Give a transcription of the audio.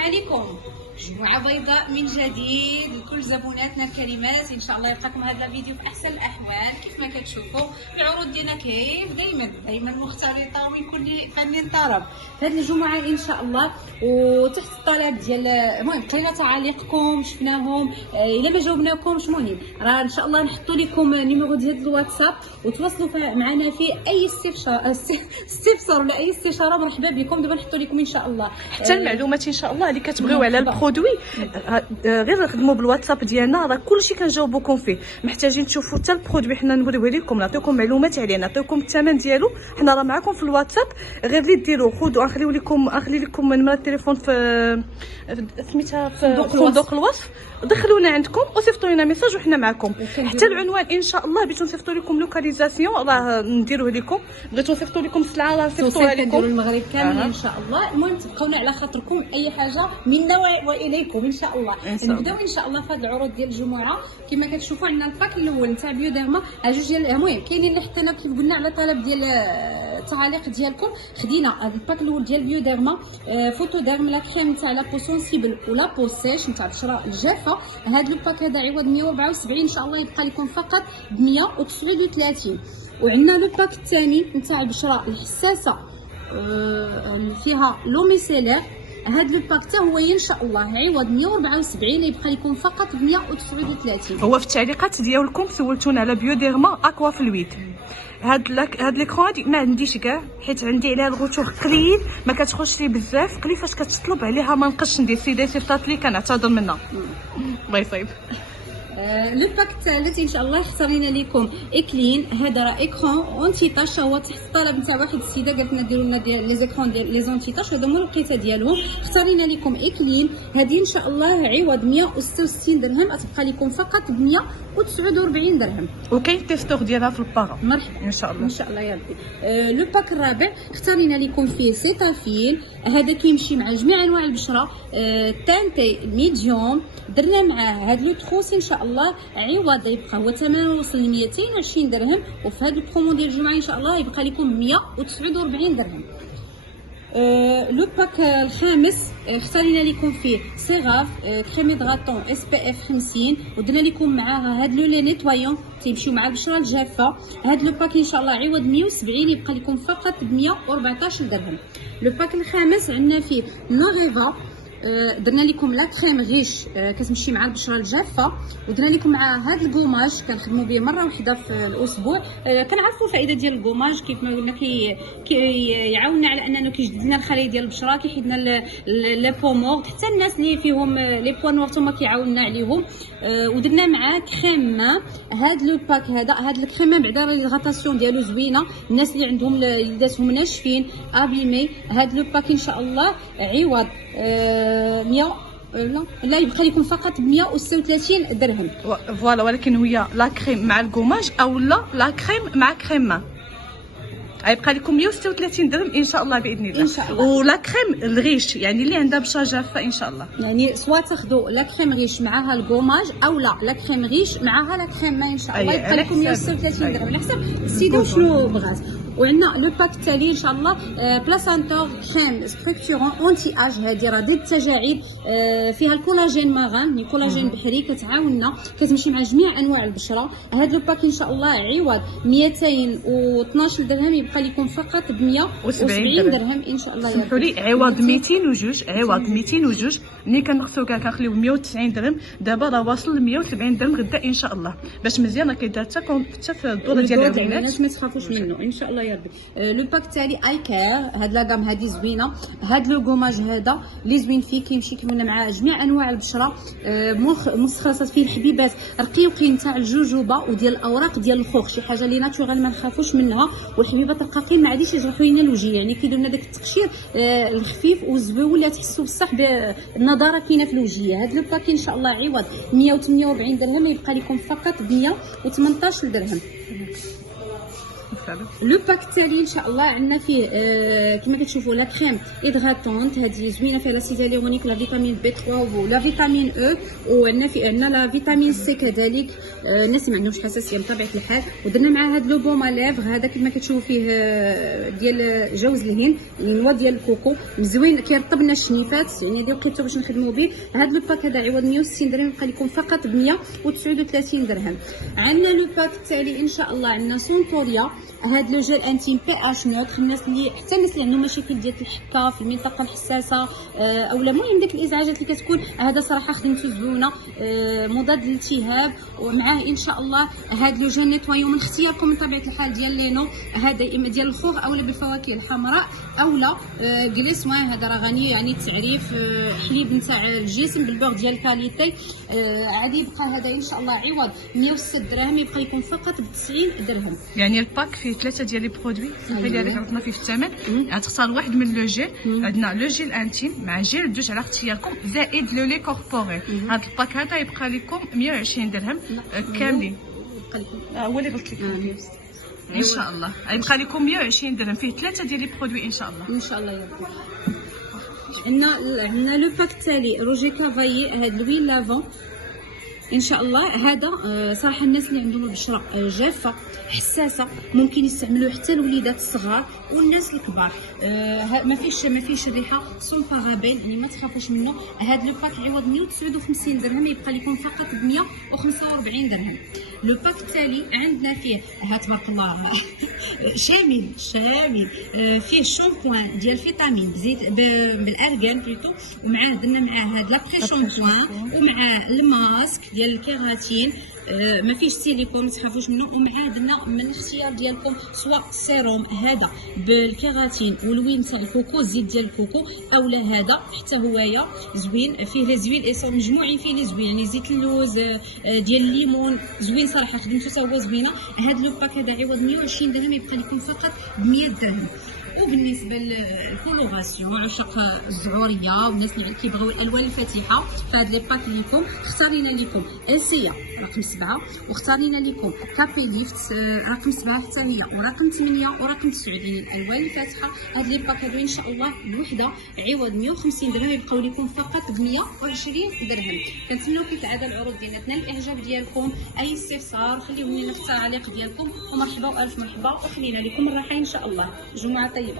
عليكم جمعة بيضاء من جديد لكل زبوناتنا الكريمات. ان شاء الله يلقاكم هذا الفيديو في احسن الاحوال. كيف ما كتشوفوا العروض ديالنا كيف دائما مختلطه ويكون لي فني طرب هذه الجمعه ان شاء الله. وتحت الطلب ديال المهم قرينا تعاليقكم شفناهم، الا ما جاوبناكمش المهم راه ان شاء الله نحطوا لكم نيميرو ديال الواتساب وتواصلوا معنا في اي استفسار ولا اي استشاره. مرحبا بكم. دابا نحطوا لكم ان شاء الله حتى المعلومات ان شاء الله اللي كتبغيو على البرودوي غير خدموا بالواتساب ديالنا، راه كلشي كنجاوبوكم فيه. محتاجين تشوفوا حتى البرودوي حنا نوريوه لكم، نعطيكم معلومات عليه، نعطيكم الثمن ديالو، حنا راه معكم في الواتساب. غير اللي ديروا خذوا نخلي لكم نمره التليفون في سميتها في صندوق الوصف، دخلونا عندكم وصيفطوا لنا ميساج وحنا معكم. حتى العنوان ان شاء الله بغيتو نصيفطوا لكم لوكاليزاسيون راه نديروه لكم، بغيتو نصيفطوا لكم السلعه راه نصيفطوها لكم المغرب كامل ان شاء الله. المهم تبقاونا على خاطركم، اي حاجه منا واليكم ان شاء الله. نبداو ان شاء الله في هذه العروض ديال الجمعه. كما كتشوفوا عندنا الباك الاول نتاع بيوديرما، جوج ديال المهم كاينين اللي حطينا كيف قلنا على طلب ديال التعاليق ديالكم. خدينا هذا الباك الاول ديال بيوديرما فوتو ديرم لا كريم نتاع لا بو سونسيبل ولا بو سيش نتاع البشره الجافه. هذا الباك هذا عوض 174 ان شاء الله يبقى لكم فقط ب 139. وعندنا لو باك الثاني نتاع البشره الحساسه فيها لو ميسيلير. هاد لو باك حتى هو ان شاء الله عوض 174 يبقى لكم فقط ب 139. هو في التعليقات ديالكم سولتونا على بيوديرما اكوا فلويد. هاد ليكرون هادي ما عنديش كاع، حيت عندي عليها الغوتور قليل ما كتخرجش لي بزاف قليل. فاش كتطلب عليها ما نقدش ندير سيدي صيفطات لي كنعتذر منها. الله يصيب. لو باك الثالث ان شاء الله اختارينا لكم اكلين. هذا راه اكرون اونتي تاش، هو تحت الطلب نتاع واحد السيده قالت لنا ديروا لنا ديال لي زيكرون ديال لي زونتي تاش، هذا هما الوقيته ديالهم. اختارينا لكم اكلين هذه ان شاء الله عوض 166 درهم تبقى لكم فقط ب 149 درهم. وكاين تيستور ديالها في البارا. مرحبا ان شاء الله ان شاء الله يا ربي. لو باك الرابع اختارينا لكم فيه سيتافيل. هذا كيمشي مع جميع انواع البشره، تانتي ميديوم. درنا معاه هذا لو تروس ان شاء الله عوض يبقى هو ثمنه وصل ل 220 درهم، وفي هذا البرومو ديال الجمعه ان شاء الله يبقى لكم 149 درهم. لو باك الخامس اختارينا لكم فيه سيغاف كريم هيدراتون اس بي اف 50، ودرنا لكم معاها هاد لو لي نيتوايون تيمشيو مع البشره الجافه. هاد لو باك ان شاء الله عوض 170 يبقى لكم فقط ب 114 درهم. لو باك الخامس عندنا فيه لوريفا، درنا لكم لا كريم ريش كتمشي مع البشره الجافه، ودرنا لكم مع هذا الكوماج كنخدموا به مره واحده في الاسبوع. كنعرفوا الفائده ديال الكوماج كيف ما قلنا يعاوننا على انه كيجدد لنا الخلايا ديال البشره، كيحيد لنا لي بومور، حتى الناس اللي فيهم لي بوان نوار تما كيعاوننا عليهم. ودرنا معاه كريم هذا لو باك هذا الكريم بعدا ليغاتاسيون ديالو زوينه، الناس اللي عندهم يداتهم ناشفين ابيمي. هذا لو باك ان شاء الله عوض 100 لا يبقى لكم فقط ب 136 درهم. فوالا، ولكن هي لا كريم مع الكوماج او لا كريم مع كريم غيبقى لكم 136 درهم ان شاء الله باذن الله. ان شاء الله. ولا كريم الغيش يعني اللي عندها بشره جافه ان شاء الله، يعني سواء تاخذوا لا كريم ريش معها الكوماج او لا كريم ريش معها لا كريم ان شاء الله يبقى لكم 136 درهم على حسب السيده وشنو بغات. وعندنا لو باك التالي ان شاء الله بلاسانتور كريم ستركتورون اونتي اج. هذه راه ضد التجاعيد، فيها الكولاجين ماران كولاجين بحري كتعاوننا كتمشي مع جميع انواع البشره. هذا لو باك ان شاء الله عوض 212 درهم يبقى لكم فقط ب 170 درهم ان شاء الله. سمحوا لي عوض 202 ملي كنقصوا كاع كنخليو 190 درهم، دابا راه واصل ل 170 درهم غدا ان شاء الله، باش مزيان كيدار حتى في الدوره ديال العوينات. الناس ما تخافوش منه ان شاء الله يا ربي. لو باك التالي اي كير، هاد لاكام هادي زوينه. هاد لو كوماج هذا اللي زوين فيه كيمشي كيما مع جميع انواع البشره، مستخلصات فيه الحبيبات رقيقين تاع الجوجوبه وديال الاوراق ديال الخوخ، شي حاجه اللي ناتورال ما نخافوش منها. والحبيبات الرقاقين ما عادش يجرحوا لنا الوجه، يعني كيديروا لنا داك التقشير الخفيف والزويون اللي تحسوا بصح بالنضاره كاينه في الوجه. هاد لو باك ان شاء الله عوض 148 درهم يبقى لكم فقط ب 118 درهم. الثالث؟ لو باك التالي ان شاء الله عندنا فيه كما كتشوفوا لا كريم هيدراتونت، هذه زوينه فيها لا سيزاليومونيك ولا فيتامين بي 3 ولا فيتامين او، وعندنا عندنا لا فيتامين سي كذلك. الناس اللي ما عندهمش حساسيه بطبيعه الحال. ودرنا مع هذا لو بوم ليفغ هذا كما كتشوفوا فيه ديال جوز الهند، النوا ديال الكوكو مزوين كيرطب لنا الشنيفات، يعني هذه لقيتو باش نخدموا به. هذا لو باك هذا عوض 160 درهم يبقى لكم فقط ب 139 درهم. عندنا لو باك التالي ان شاء الله عندنا سونتوريا، هذا لو جيل انتيم بي اش نوتر، الناس اللي حتى الناس اللي عندهم مشاكل ديال الحكه في المنطقه الحساسه اولا المهم ديك الازعاجات اللي كتكون، هذا صراحه خدمته زوينه مضاد للالتهاب. ومعاه ان شاء الله هذا لو جيل نيتوايو من اختياركم من طبيعه الحال ديال لينو، هذا اما ديال الخوخ اولا بالفواكه الحمراء اولا غليسوان، هذا راه غني يعني التعريف حليب نتاع الجسم بالبوغ ديال كاليتي. عادي يبقى هذا ان شاء الله عوض 106 درهم يبقى لكم فقط ب 90 درهم. يعني الباك فيه 3 ديال لي برودوي، صافي لي اللي غلطنا فيه في الثمن. غتختار واحد من لو جيل، عندنا لو جيل انتيم مع جيل الدوش على اختياركم زائد لو لي كوربوري. هذا الباك هذا يبقى لكم 120 درهم كاملين. هو اللي غلط لكم ان شاء الله يبقى لكم 120 درهم، فيه 3 ديال لي برودوي ان شاء الله. ان شاء الله يا ربي. عندنا لو باك التالي روجي كافايي، هذا لويل لافون ان شاء الله. هذا صراحه الناس اللي عندهم البشره جافه حساسه ممكن يستعملوه حتى الوليدات الصغار والناس الكبار. ما فيش ريحه سون بارابين، يعني ما تخافوش منه. هذا لو باك عوض 159 درهم يبقى لكم فقط ب 145 درهم. لو باك التالي عندنا فيه تبارك الله شامل فيه شامبوان ديال فيتامين بزيت بالارغان بليتو، ومعاه درنا معاه هذا لابري شامبوان ومعاه الماسك ديال الكيراتين. ما فيش سيليكون ما تخافوش منه. ومعاه درنا من الاختيار ديالكم سواء سيروم هذا بالكيراتين والوين تاع الكوكو الزيت ديال الكوكو اولا هذا حتى هوايا زوين فيه لي زويل ايسون مجموعين فيه لي زوين، يعني زيت اللوز ديال الليمون زوين صراحه خدمته حتى هو زوينه. هذا لو باك هذا عوض 120 درهم يبقى لكم فقط ب 100 درهم. وبالنسبه للكولوراسيون عشاق الزعوريه والناس اللي كيبغيو الالوان الفاتحه، فهاد لي باك ليكم اختارينا لكم اسيا رقم 7 واختارينا لكم كابي ليفت رقم 7 حتى هي ورقم 8 ورقم 9، يعني الالوان الفاتحه. هاد لي باك هادو ان شاء الله الوحده عوض 150 درهم يبقاو لكم فقط ب 120 درهم. كنتمنوا كيتعادى العروض ديالنا، تنال الاعجاب ديالكم. اي استفسار خليهم لنا في التعليق ديالكم، ومرحبا والف مرحبا، وخلينا لكم الراحه ان شاء الله. جمعه طيبه.